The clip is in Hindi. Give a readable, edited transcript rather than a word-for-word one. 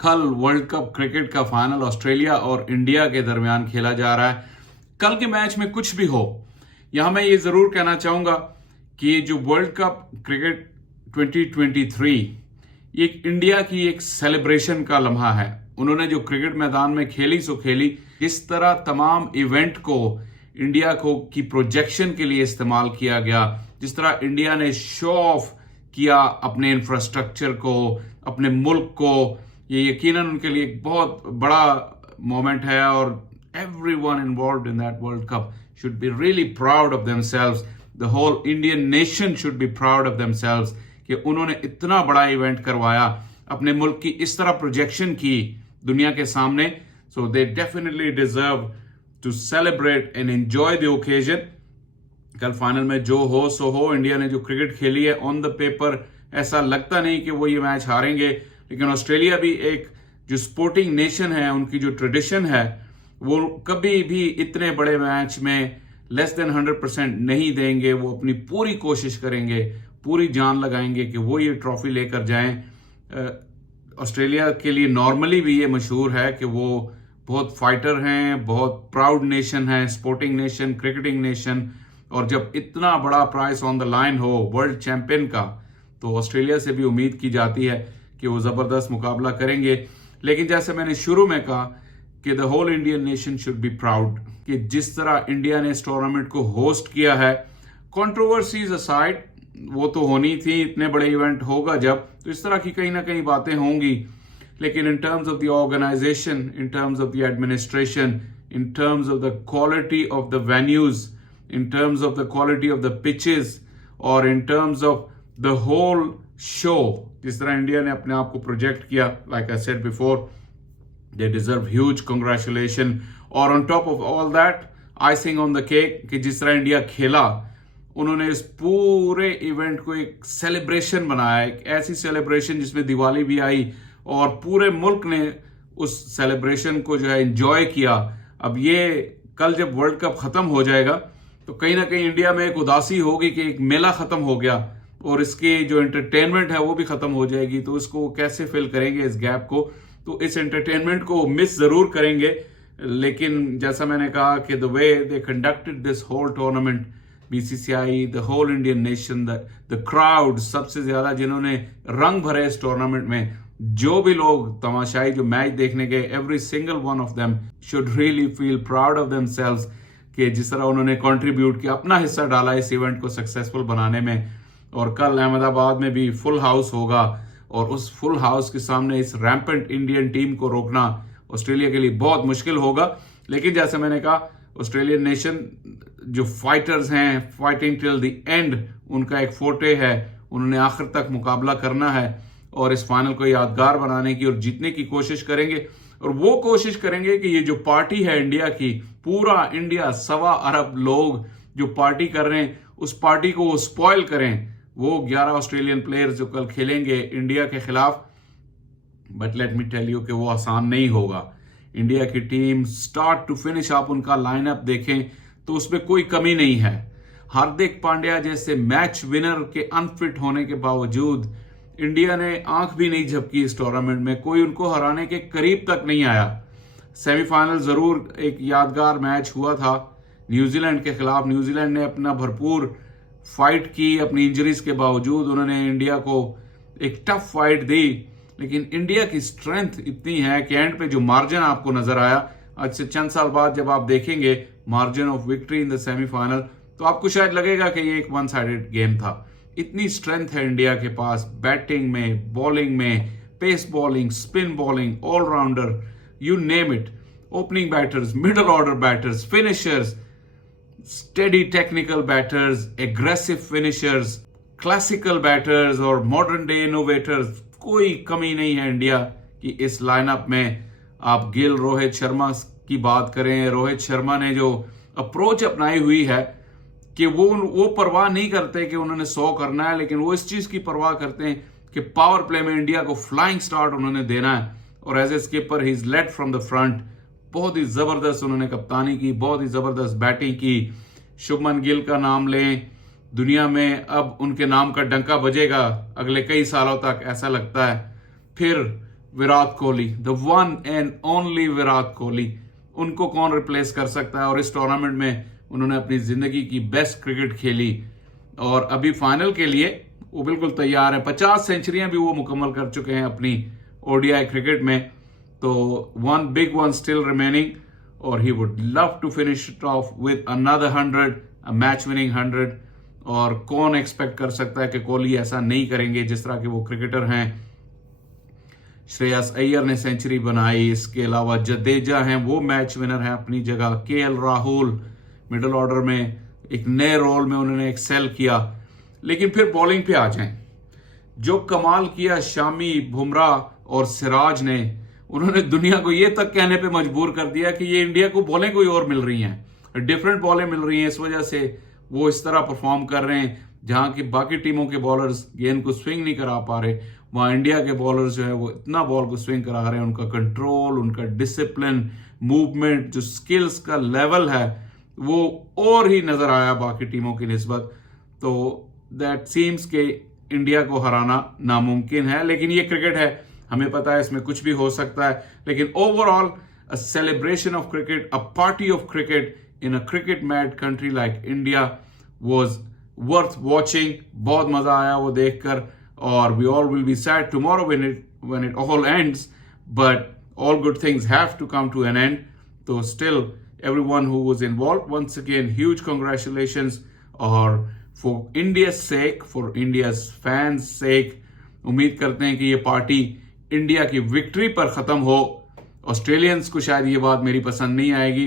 कल वर्ल्ड कप क्रिकेट का फाइनल ऑस्ट्रेलिया और इंडिया के दरमियान खेला जा रहा है। कल के मैच में कुछ भी हो, यहां मैं ये जरूर कहना चाहूंगा कि ये जो वर्ल्ड कप क्रिकेट 2023 ये इंडिया की एक सेलिब्रेशन का लम्हा है। उन्होंने जो क्रिकेट मैदान में खेली सो खेली, जिस तरह तमाम इवेंट को इंडिया को की प्रोजेक्शन के लिए इस्तेमाल किया गया, जिस तरह इंडिया ने शो ऑफ किया अपने इंफ्रास्ट्रक्चर को, अपने मुल्क को, ये यकीनन उनके लिए एक बहुत बड़ा मोमेंट है। और everyone involved in that World Cup should be really proud of themselves. The whole Indian nation should be proud of themselves कि उन्होंने इतना बड़ा इवेंट करवाया, अपने मुल्क की इस तरह प्रोजेक्शन की दुनिया के सामने। So they definitely deserve to celebrate and enjoy the occasion. कल फाइनल में जो हो सो हो, इंडिया ने जो क्रिकेट खेली है ऑन द पेपर ऐसा लगता नहीं कि वो ये मैच हारेंगे, लेकिन ऑस्ट्रेलिया भी एक जो स्पोर्टिंग नेशन है, उनकी जो ट्रेडिशन है, वो कभी भी इतने बड़े मैच में लेस देन 100% नहीं देंगे। वो अपनी पूरी कोशिश करेंगे, पूरी जान लगाएंगे कि वो ये ट्रॉफी लेकर जाएं। ऑस्ट्रेलिया के लिए नॉर्मली भी ये मशहूर है कि वो बहुत फाइटर हैं, बहुत प्राउड नेशन है, स्पोर्टिंग नेशन, क्रिकेटिंग नेशन। और जब इतना बड़ा प्राइस ऑन द लाइन हो वर्ल्ड चैंपियन का, तो ऑस्ट्रेलिया से भी उम्मीद की जाती है कि वो जबरदस्त मुकाबला करेंगे। लेकिन जैसे मैंने शुरू में कहा कि the whole Indian nation should be proud कि जिस तरह इंडिया ने इस टूर्नामेंट को होस्ट किया है, कंट्रोवर्सीज असाइड, वो तो होनी थी, इतने बड़े इवेंट होगा जब, तो इस तरह की कहीं ना कहीं बातें होंगी। लेकिन in terms of the organisation, in terms of the administration, in terms of the quality of the venues, in terms of the quality of the pitches, और in terms of the whole show, जिस तरह इंडिया ने अपने आप को प्रोजेक्ट किया, like I said before, they deserve huge congratulation. और on top of all that, icing on the cake कि जिस तरह इंडिया खेला, उन्होंने इस पूरे इवेंट को एक सेलिब्रेशन बनाया, एक ऐसी सेलिब्रेशन जिसमें दिवाली भी आई और पूरे मुल्क ने उस सेलिब्रेशन को जो है एंजॉय किया। अब ये कल जब वर्ल्ड कप खत्म हो जाएगा तो कहीं ना कहीं इंडिया में एक उदासी होगी कि एक मेला खत्म हो गया और इसकी जो एंटरटेनमेंट है वो भी खत्म हो जाएगी। तो इसको कैसे फिल करेंगे इस गैप को? तो इस एंटरटेनमेंट को मिस जरूर करेंगे। लेकिन जैसा मैंने कहा कि the way they conducted this whole tournament, BCCI, the whole Indian nation, the crowd, सबसे ज्यादा जिन्होंने रंग भरे इस टूर्नामेंट में, जो भी लोग तमाशाई जो मैच देखने गए, every single one of them should really feel proud of themselves कि जिस तरह उन्होंने कंट्रीब्यूट किया, अपना हिस्सा डाला इस इवेंट को सक्सेसफुल बनाने में। और कल अहमदाबाद में भी फुल हाउस होगा और उस फुल हाउस के सामने इस रैम्पेंट इंडियन टीम को रोकना ऑस्ट्रेलिया के लिए बहुत मुश्किल होगा। लेकिन जैसे मैंने कहा, ऑस्ट्रेलियन नेशन जो फाइटर्स हैं, फाइटिंग टिल द एंड, उनका एक फोटे है, उन्होंने आखिर तक मुकाबला करना है और इस फाइनल को यादगार बनाने की और जीतने की कोशिश करेंगे। और वो कोशिश करेंगे कि ये जो पार्टी है इंडिया की, पूरा इंडिया 1.25 अरब लोग जो पार्टी कर रहे हैं, उस पार्टी को वो स्पॉइल करें, वो 11 ऑस्ट्रेलियन प्लेयर्स जो कल खेलेंगे इंडिया के खिलाफ। But let me tell you कि वो आसान नहीं होगा। इंडिया की टीम स्टार्ट टू फिनिश, आप उनका लाइनअप देखें तो उसमें कोई कमी नहीं है। हार्दिक पांड्या जैसे मैच विनर के अनफिट होने के बावजूद इंडिया ने आंख भी नहीं झपकी इस टूर्नामेंट में, कोई उनको हराने के करीब तक नहीं आया। सेमीफाइनल जरूर एक यादगार मैच हुआ था न्यूजीलैंड के खिलाफ। न्यूजीलैंड ने अपना भरपूर फाइट की, अपनी इंजरीज के बावजूद उन्होंने इंडिया को एक टफ फाइट दी। लेकिन इंडिया की स्ट्रेंथ इतनी है कि एंड पे जो मार्जिन आपको नजर आया, आज से चंद साल बाद जब आप देखेंगे margin of victory in the semifinal, तो आपको शायद लगेगा कि ये एक वन साइडेड गेम था। इतनी स्ट्रेंथ है इंडिया के पास, बैटिंग में, बॉलिंग में, pace bowling, spin bowling, all rounder, you name it, opening batters, middle order batters, finishers, steady technical batters, aggressive finishers, classical batters और मॉडर्न डे इनोवेटर्स, कोई कमी नहीं है इंडिया की इस लाइनअप में। आप गिल, रोहित शर्मा की बात करें, रोहित शर्मा ने जो अप्रोच अपनाई हुई है कि वो परवाह नहीं करते कि उन्होंने 100 करना है, लेकिन वो इस चीज की परवाह करते हैं कि पावर प्ले में इंडिया को फ्लाइंग स्टार्ट उन्होंने देना है। और as a skipper he is led from the front, बहुत ही जबरदस्त उन्होंने कप्तानी की, बहुत ही जबरदस्त बैटिंग की। शुभमन गिल का नाम लें, दुनिया में अब उनके नाम का डंका बजेगा अगले कई सालों तक, ऐसा लगता है। फिर Virat Kohli, the one and only Virat Kohli. उनको कौन रिप्लेस कर सकता है? और इस टूर्नामेंट में उन्होंने अपनी जिंदगी की बेस्ट क्रिकेट खेली और अभी फाइनल के लिए वो बिल्कुल तैयार है। 50 सेंचुरियां भी वो मुकम्मल कर चुके हैं अपनी ओडीआई क्रिकेट में। तो one big one still remaining और he would love to finish it off with another 100, a match winning 100। और कौन एक्सपेक्ट कर सकता है कि कोहली ऐसा नहीं करेंगे जिस तरह के वो क्रिकेटर हैं। श्रेयस अय्यर ने सेंचुरी बनाई, इसके अलावा जडेजा हैं, वो मैच विनर हैं अपनी जगह। केएल राहुल मिडिल ऑर्डर में एक नए रोल में उन्होंने एक्सेल किया। लेकिन फिर बॉलिंग पे आ जाएं, जो कमाल किया शामी, बुमराह और सिराज ने, उन्होंने दुनिया को ये तक कहने पे मजबूर कर दिया कि ये इंडिया को बॉलें कोई और मिल रही हैं, डिफरेंट बॉलें मिल रही हैं। इस वजह से वो इस तरह परफॉर्म कर रहे हैं जहां की बाकी टीमों के बॉलर्स गेंद को स्विंग नहीं करा पा रहे, वहां इंडिया के बॉलर्स जो है वो इतना बॉल को स्विंग करा रहे हैं। उनका कंट्रोल, उनका डिसिप्लिन, मूवमेंट, जो स्किल्स का लेवल है वो और ही नजर आया बाकी टीमों की निस्बत। तो दैट सीम्स के इंडिया को हराना नामुमकिन है। लेकिन ये क्रिकेट है, हमें पता है इसमें कुछ भी हो सकता है। लेकिन overall a celebration of cricket, a party of cricket in a cricket mad country like India was worth watching. बहुत मजा आया वो देखकर। और we all will be sad tomorrow when it all ends, but all good things have to come to an end. So still, everyone who was involved, once again, huge congratulations. और for India's sake, for India's fans sake, उम्मीद करते हैं कि ये पार्टी इंडिया की विक्ट्री पर खत्म हो। ऑस्ट्रेलियंस को शायद ये बात मेरी पसंद नहीं आएगी।